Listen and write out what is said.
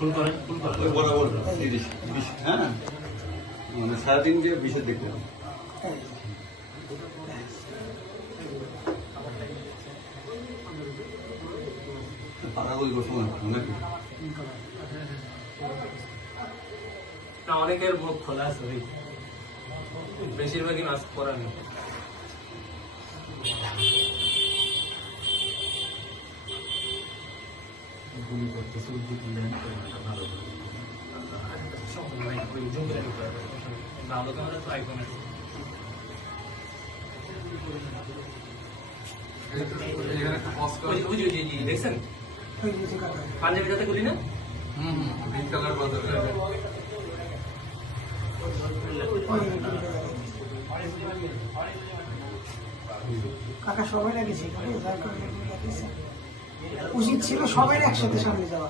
ফুল করেন ফুল করেন। ওই বরাবর তিরিশ বিশ হ্যাঁ? মানে সাড়ে তিন দিয়ে বিশের নাকি? না অনেকের মুখ খোলা আছে বেশিরভাগই মাস্ক পরা নেই। গুলি করতেছে ল্যান্ড করে ভালো ওই নেই। ভালো ক্যামেরা দেখছেন? পাঞ্জাবি যাতে না? হুম হুম গ্রিন কালার বদল কাকা সবাই লাগিয়েছে। যার কারণে লাগিয়েছে। উচিত ছিল সবাই একসাথে সামনে যাওয়া।